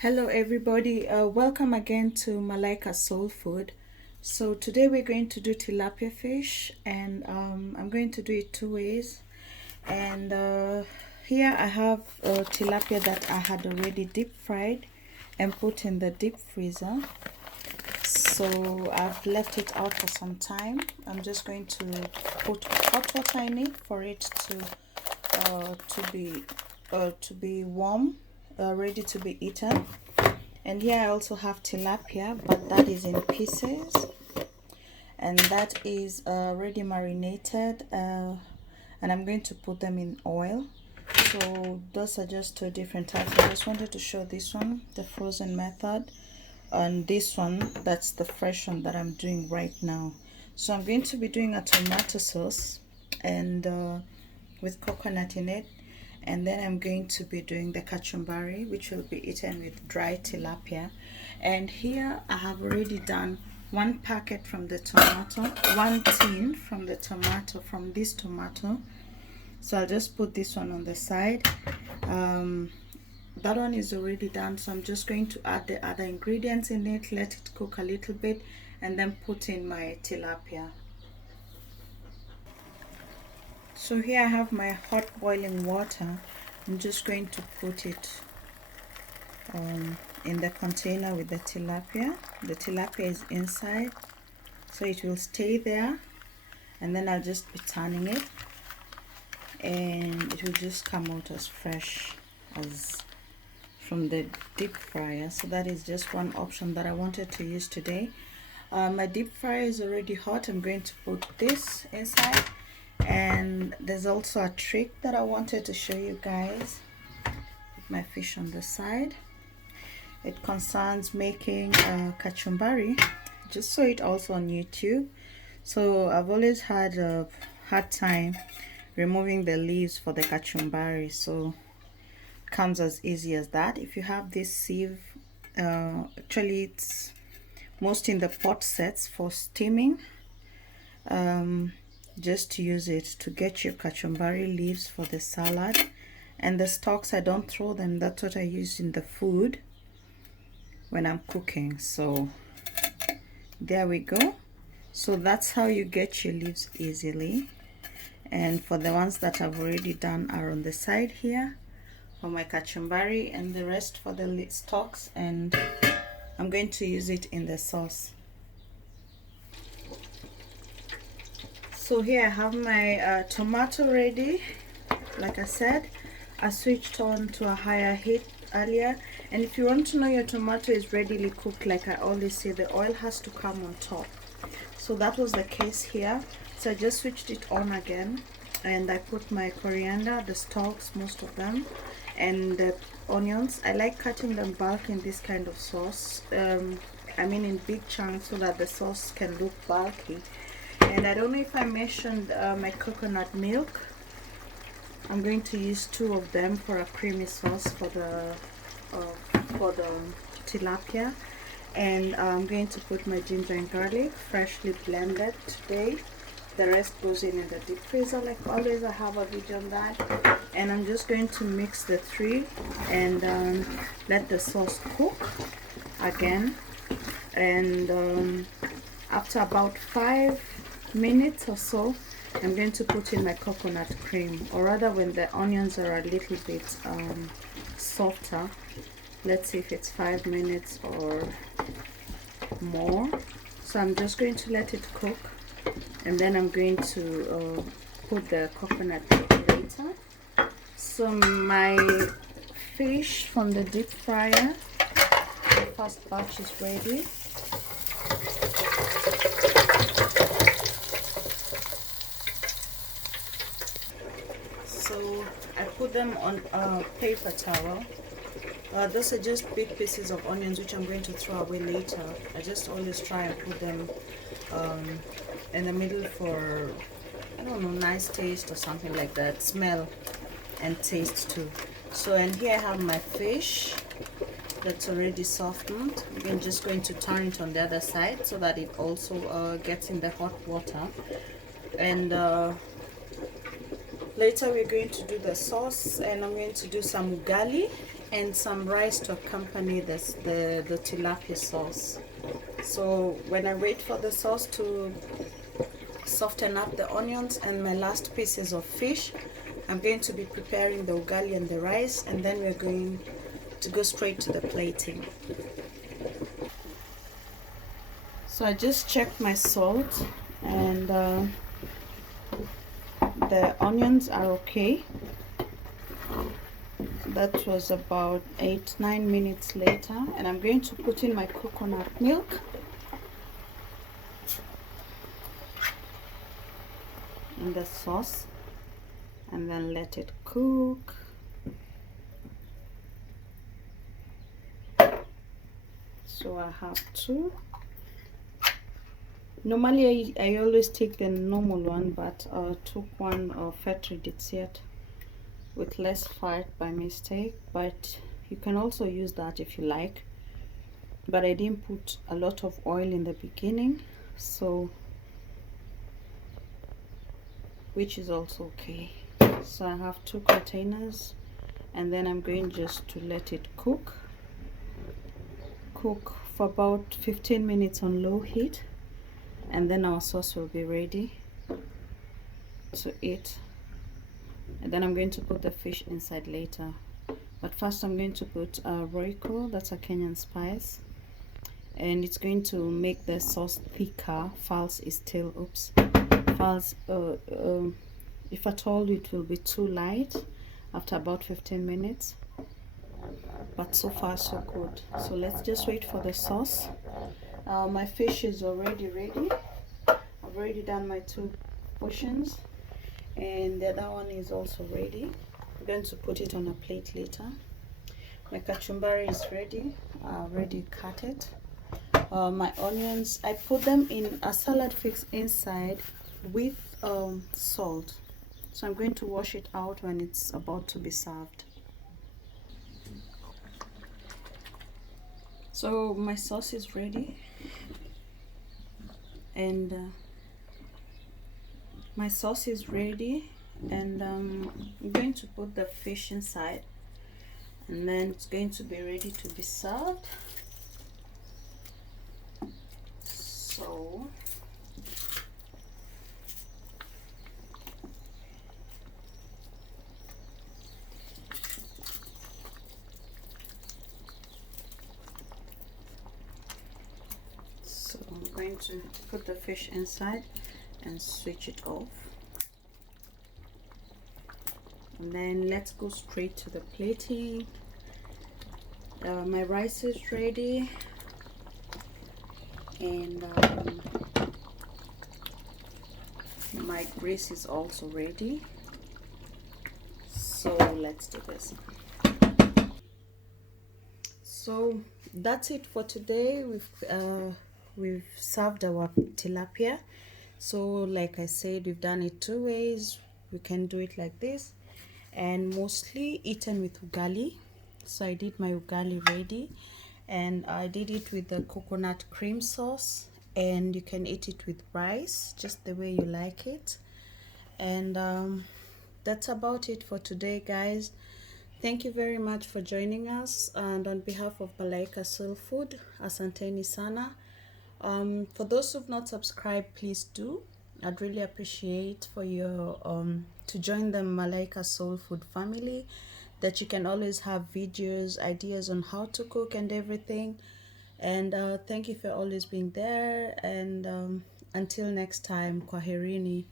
Hello everybody, welcome again to Malaika Soul Food. So today we're going to do tilapia fish, and I'm going to do it two ways. And here I have tilapia that I had already deep fried and put in the deep freezer. So I've left it out for some time. I'm just going to put hot water in it for it to be warm, ready to be eaten. And here I also have tilapia, but that is in pieces, and that is already marinated, and I'm going to put them in oil. So those are just two different types. I just wanted to show this one, the frozen method, and this one, that's the fresh one that I'm doing right now. So I'm going to be doing a tomato sauce and with coconut in it, and then I'm going to be doing the kachumbari, which will be eaten with dry tilapia. And here I have already done one packet from the tomato, one tin from the tomato, from this tomato. So I'll just put this one on the side. That one is already done, so I'm just going to add the other ingredients in it, let it cook a little bit, and then put in my tilapia. So here I have my hot boiling water. I'm just going to put it in the container with the tilapia. The tilapia is inside, so it will stay there, and then I'll just be turning it, and it will just come out as fresh as from the deep fryer. So that is just one option that I wanted to use today. My deep fryer is already hot. I'm going to put this inside, and there's also a trick that I wanted to show you guys. Put my fish on the side. It concerns making kachumbari. Just saw it also on YouTube. So I've always had a hard time removing the leaves for the kachumbari, so it comes as easy as that. If you have this sieve, actually it's most in the pot sets for steaming. Just to use it to get your kachumbari leaves for the salad, and the stalks, I don't throw them. That's what I use in the food when I'm cooking. So there we go. So that's how you get your leaves easily. And for the ones that I've already done are on the side here for my kachumbari, and the rest for the stalks, and I'm going to use it in the sauce. So here I have my tomato ready. Like I said, I switched on to a higher heat earlier, and if you want to know your tomato is readily cooked, like I always say, the oil has to come on top. So that was the case here. So I just switched it on again, and I put my coriander, the stalks, most of them, and the onions. I like cutting them bulk in this kind of sauce, I mean in big chunks, so that the sauce can look bulky. And I don't know if I mentioned my coconut milk. I'm going to use 2 of them for a creamy sauce for the tilapia. And I'm going to put my ginger and garlic, freshly blended today. The rest goes in the deep freezer like always. I have a video on that. And I'm just going to mix the 3 and let the sauce cook again. And after about 5 minutes or so, I'm going to put in my coconut cream, or rather when the onions are a little bit softer. Let's see if it's 5 minutes or more. So I'm just going to let it cook, and then I'm going to put the coconut later. So my fish from the deep fryer, the first batch, is ready. So I put them on a paper towel. Those are just big pieces of onions which I'm going to throw away later. I just always try and put them in the middle for, I don't know, nice taste or something like that, smell and taste too. So, and here I have my fish that's already softened. I'm just going to turn it on the other side so that it also gets in the hot water. And later we're going to do the sauce, and I'm going to do some ugali and some rice to accompany this, the tilapia sauce. So when I wait for the sauce to soften up the onions and my last pieces of fish, I'm going to be preparing the ugali and the rice, and then we're going to go straight to the plating. So I just checked my salt, and the onions are okay. That was about 8-9 minutes later, and I'm going to put in my coconut milk in the sauce and then let it cook. So I have two. Normally I always take the normal one, but I took one of Fetri Ditsiat with less fat by mistake, but you can also use that if you like. But I didn't put a lot of oil in the beginning, so which is also okay. So I have two containers, and then I'm going just to let it cook for about 15 minutes on low heat, and then our sauce will be ready to eat. And then I'm going to put the fish inside later, but first I'm going to put roiko, that's a Kenyan spice, and it's going to make the sauce thicker. False is still false, if at all it will be too light after about 15 minutes, but so far so good. So let's just wait for the sauce. My fish is already ready. I've already done my 2 portions, and the other one is also ready. I'm going to put it on a plate later. My kachumbari is ready. I already cut it. My onions, I put them in a salad fix inside with salt. So I'm going to wash it out when it's about to be served. So my sauce is ready, and my sauce is ready, and I'm going to put the fish inside, and then it's going to be ready to be served. So I'm going to put the fish inside and switch it off, and then let's go straight to the plating. My rice is ready, and my grease is also ready. So let's do this. So that's it for today. We've served our tilapia. So like I said, we've done it 2 ways. We can do it like this, and mostly eaten with ugali. So I did my ugali ready, and I did it with the coconut cream sauce, and you can eat it with rice just the way you like it. And that's about it for today, guys. Thank you very much for joining us, and on behalf of Malaika Soul Food, asanteni sana. For those who've not subscribed, please do. I'd really appreciate for you to join the Malaika Soul Food family, that you can always have videos, ideas on how to cook and everything. And thank you for always being there, and until next time, kwaherini.